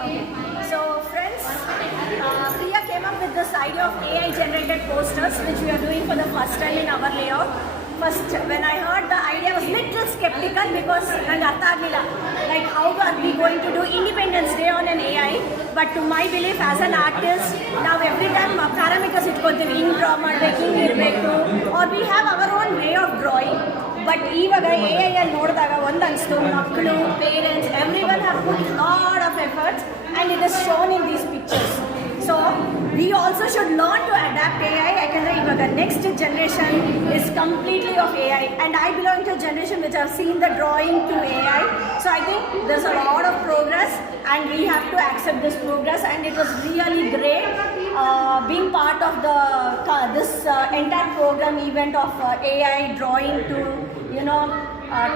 Okay. So friends, Priya came up with this idea of AI generated posters which we are doing for the first time in our layout. First, when I heard the idea, I was little skeptical because like how are we going to do Independence Day on an AI? But to my belief as an artist, now every time parameters itkotive ink draw ಮಾಡಬೇಕು ಹಿಂಗೆ ಇರಬೇಕು or we have our own way of drawing. But ಇವಾಗ AI ಅಲ್ಲಿ ನೋಡಿದಾಗ ಒಂದು ಅನಿಸ್ತು ಮಕ್ಕಳು parents everyone have put lot of efforts and it is shown in these pictures. So we also should learn to adapt AI. ಯಾಕಂದ್ರೆ ಇವಾಗ next generation is completely of AI and I belong to a generation which have seen the drawing to AI. So I think there's a lot of progress and we have to accept this progress, and it was really great being part of the this entire program event of AI drawing to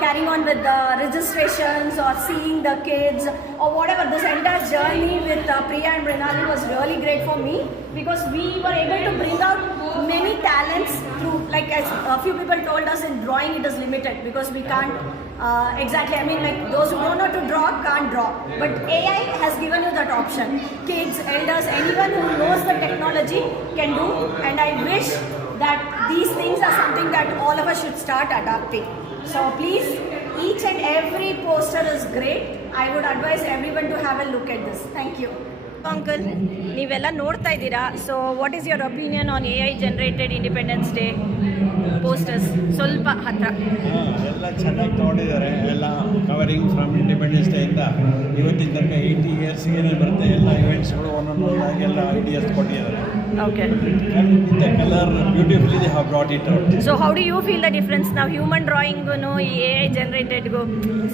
carrying on with the registrations or seeing the kids or whatever. This entire journey with Priya and Mrinali was really great for me because we were able to bring out many talents through, like as a few people told us, in drawing it is limited because we can't exactly, I mean, like those who don't know to draw can't draw, but AI has given you that option. Kids, elders, anyone who knows the technology can do, and I wish that these things are something that all of us should start adopting. So please, each and every poster is great. I would advise everyone to have a look at this. Thank you. Uncle, ನೀವೆಲ್ಲ ನೋಡ್ತಾ ಇದ್ದೀರಾ. So what is your opinion on AI generated Independence Day posters? ಸ್ವಲ್ಪ ಹತ್ರ ಎಲ್ಲ ಚೆನ್ನಾಗಿ ತಗೊಂಡಿದ್ದಾರೆ. ಎಲ್ಲ covering from independence day ಇಂದ ಇವತ್ತಿನ ತನಕ 80 ಇಯರ್ಸ್ ಏನೇನು ಬರುತ್ತೆ ಎಲ್ಲ ಇವೆಂಟ್ಸ್ಗಳು ಒಂದೊಂದಾಗಿ ಎಲ್ಲ ಐಡಿಯಾಸ್ ಕೊಟ್ಟಿದ್ದಾರೆ. Okay. And the color beautifully they have brought it out. So how do you feel the difference now, human drawing AI generated go,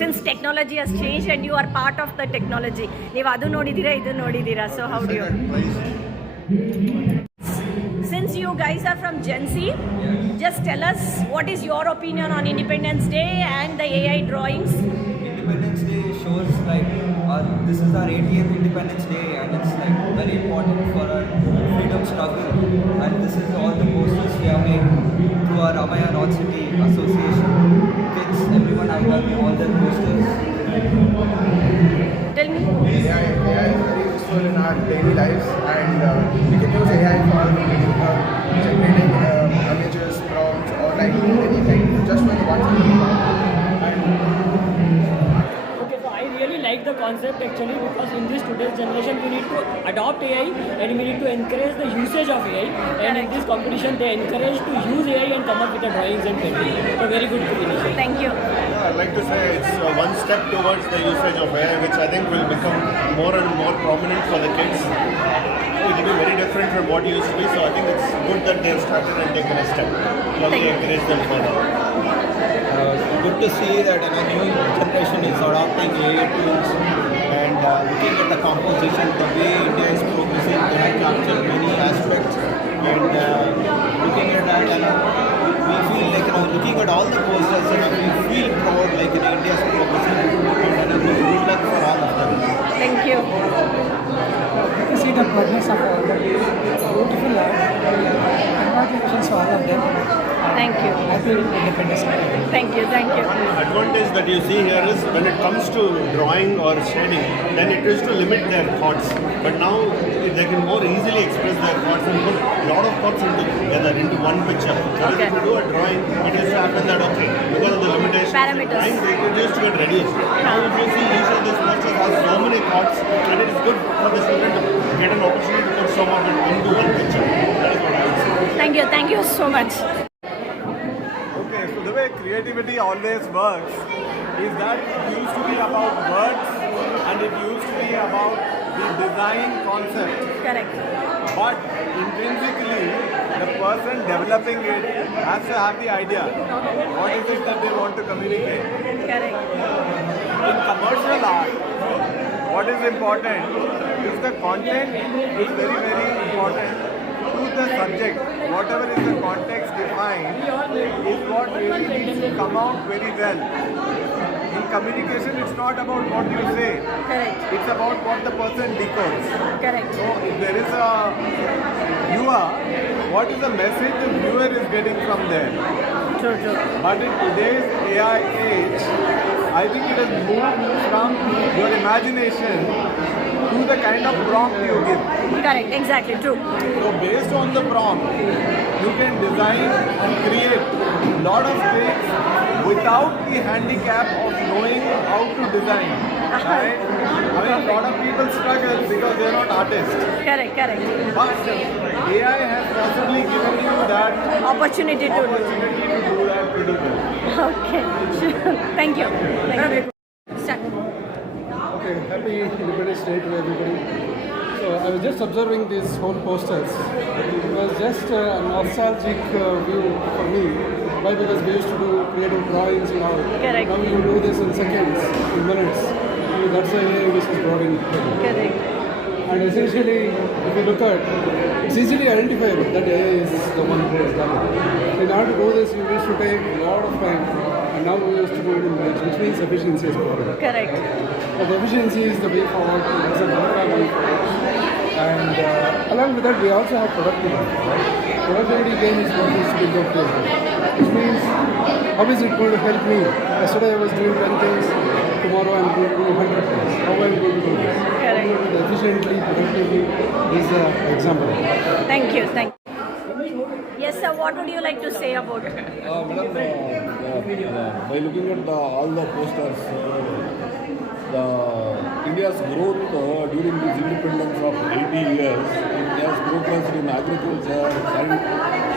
since technology has changed and you are part of the technology? ನೀವು ಅದು ನೋಡಿದ್ದೀರಾ, ಇದು ನೋಡಿದ್ದೀರಾ, so how do you? Since you guys are from Gen Z, just tell us what is your opinion on Independence Day and the AI drawings? Independence Day shows like this is our 80th Independence Day and it's like very important for our freedom struggle, and this is all the posters we are made through our Ramaya North City Association. Kids, everyone have done all their posters. Tell me. AI is very useful in our daily lives, and we can use AI for generating images, prompts, or like anything just for the one like the concept actually, because in this today's generation we need to adopt AI and we need to encourage the usage of AI, and in this competition they encourage to use AI and come up with the drawings and painting. So very good initiative. Thank you. Yeah, I'd like to say it's one step towards the usage of AI, which I think will become more and more prominent for the kids. It will be very different from what it used to be, so I think it's good that they have started and taken a step. Love to encourage them further. Good to see that a new generation is adopting AI tools and looking at the composition, the way India is progressing, they have captured many aspects, and looking at that, we feel like looking at all the posters, we feel proud like India is progressing, and good luck for all of them. Thank you. To see the progress of all the beautiful art. Congratulations to all of them. Thank you. Happy Independence Day. Thank you. Thank you. Advantage that you see here is when it comes to drawing or shading, then it is to limit their thoughts. But now they can more easily express their thoughts and put a lot of thoughts into one picture. Whereas Okay. if you do a drawing, it used to happen that because of the limitations Parameters. of drawing, it used to get reduced. Now if you see each of these pictures has so many thoughts, and it is good for the student to get an opportunity to put some of it into one picture. That is what I would say. Thank you so much. Okay, so the way creativity always works is that it used to be about words and it used to be about the design concept. Correct. But intrinsically, the person developing it has to have the idea. What is it that they want to communicate? Correct. In commercial art, what is important is the content is very, very important to the subject. Whatever is the context defined is what really needs to come out very well. In communication, it's not about what you say. Correct. It's about what the person decodes. Correct. So if there is a viewer, what is the message the viewer is getting from there? True. But in today's AI age, I think it has moved from your imagination to the prompt you give. Correct, exactly, true. So based on the prompt, you can design and create a lot of things without the handicap of knowing how to design. Right? I mean, a lot of people struggle because they're not artists. Correct, correct. But AI has possibly given you that Opportunity to do. opportunity to do that pretty well. Okay, sure. Thank you. Thank you. Start. Okay, happy Independence Day to everybody. So I was just observing these whole posters. It was just a nostalgic view for me. Why? Because we used to do creative drawings and all. Correct. Now you do this in seconds, in minutes. That's why AI which is brought in. Correct. And essentially, if you look at, it's easily identifiable that AI is the one who has done it. So in order to do this, you used to take a lot of time, and now we used to do it in minutes, which means efficiency is important. Correct. But efficiency is the way forward. It doesn't work out way forward. And along with that, we also have productivity. Right? Productivity gain is what needs to be looked at. Which means, how is it going to help me? Yesterday I was doing 10 things. Tomorrow I'm going to do 100 things. How am I going to do this? Correct. Efficiently, productively is the example. Thank you. Thank you. Yes, sir. What would you like to say about it? Madam, by looking at all the posters, India's growth during this independence of 80 years, it has progressed in agriculture,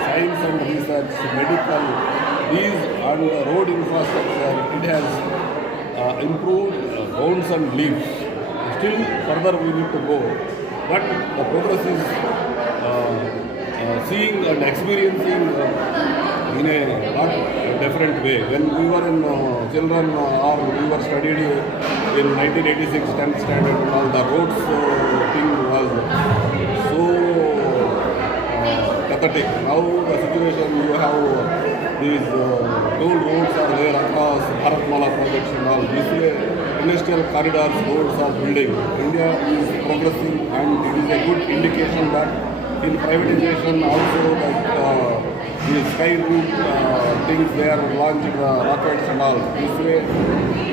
science and research, medical, these and road infrastructure. It has improved bounds and leaves. Still further we need to go, but the progress is seeing and experiencing in a lot different way. When we were in children or we were studied in 1986 10th standard and all, the roads thing was so pathetic. Now the situation, you have these toll roads are there across Bharatmala projects and all. This way industrial corridors, roads are building. India is progressing, and it is a good indication that in privatization also that the sky route things they are launching rockets and all. This way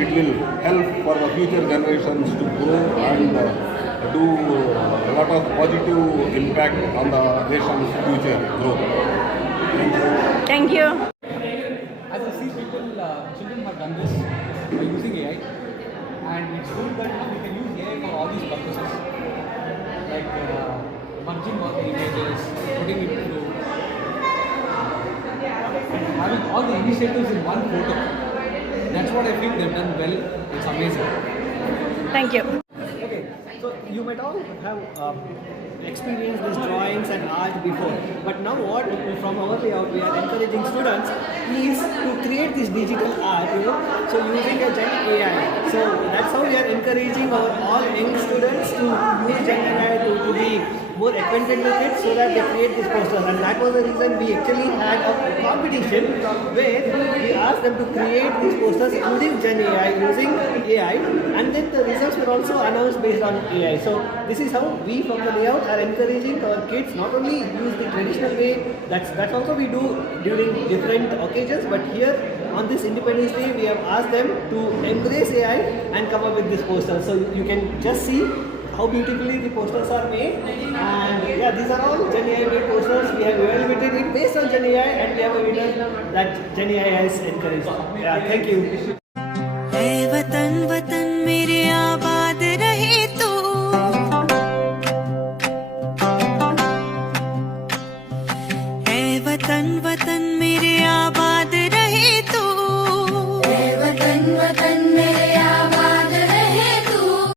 it will help for the future generations to grow and do a lot of positive impact on the nation's future growth. Thank you. As I see people, children have done this by using AI, and it's good that we can use AI for all these purposes, like merging all the images, putting it through, and having all the initiatives in one photo. That's what I think they've done well. It's amazing. Thank you. Okay, so you might all have experienced these drawings and art before, but now what from our layout we are encouraging students is to create this digital art, so using a Gen AI. So that's how we are encouraging our all young students to use Gen AI to be more acquainted with it, so that they create these posters. And that was the reason we actually had a competition where we asked them to create these posters using Gen AI, using AI, and then the results were also announced based on AI. So this is how we from the layout are encouraging our kids not only use the traditional way, that's also we do during different occasions, but here on this Independence Day we have asked them to embrace AI and come up with this poster. So you can just see how beautifully the posters are made, and yeah, these are all Gen AI made posters. We have evaluated it based on Gen AI, and we have a winner that Gen AI has encouraged. Yeah, thank you. ऐ वतन वतन मेरे आबाद रहे तू, ऐ वतन वतन मेरे आबाद रहे तू, ऐ वतन वतन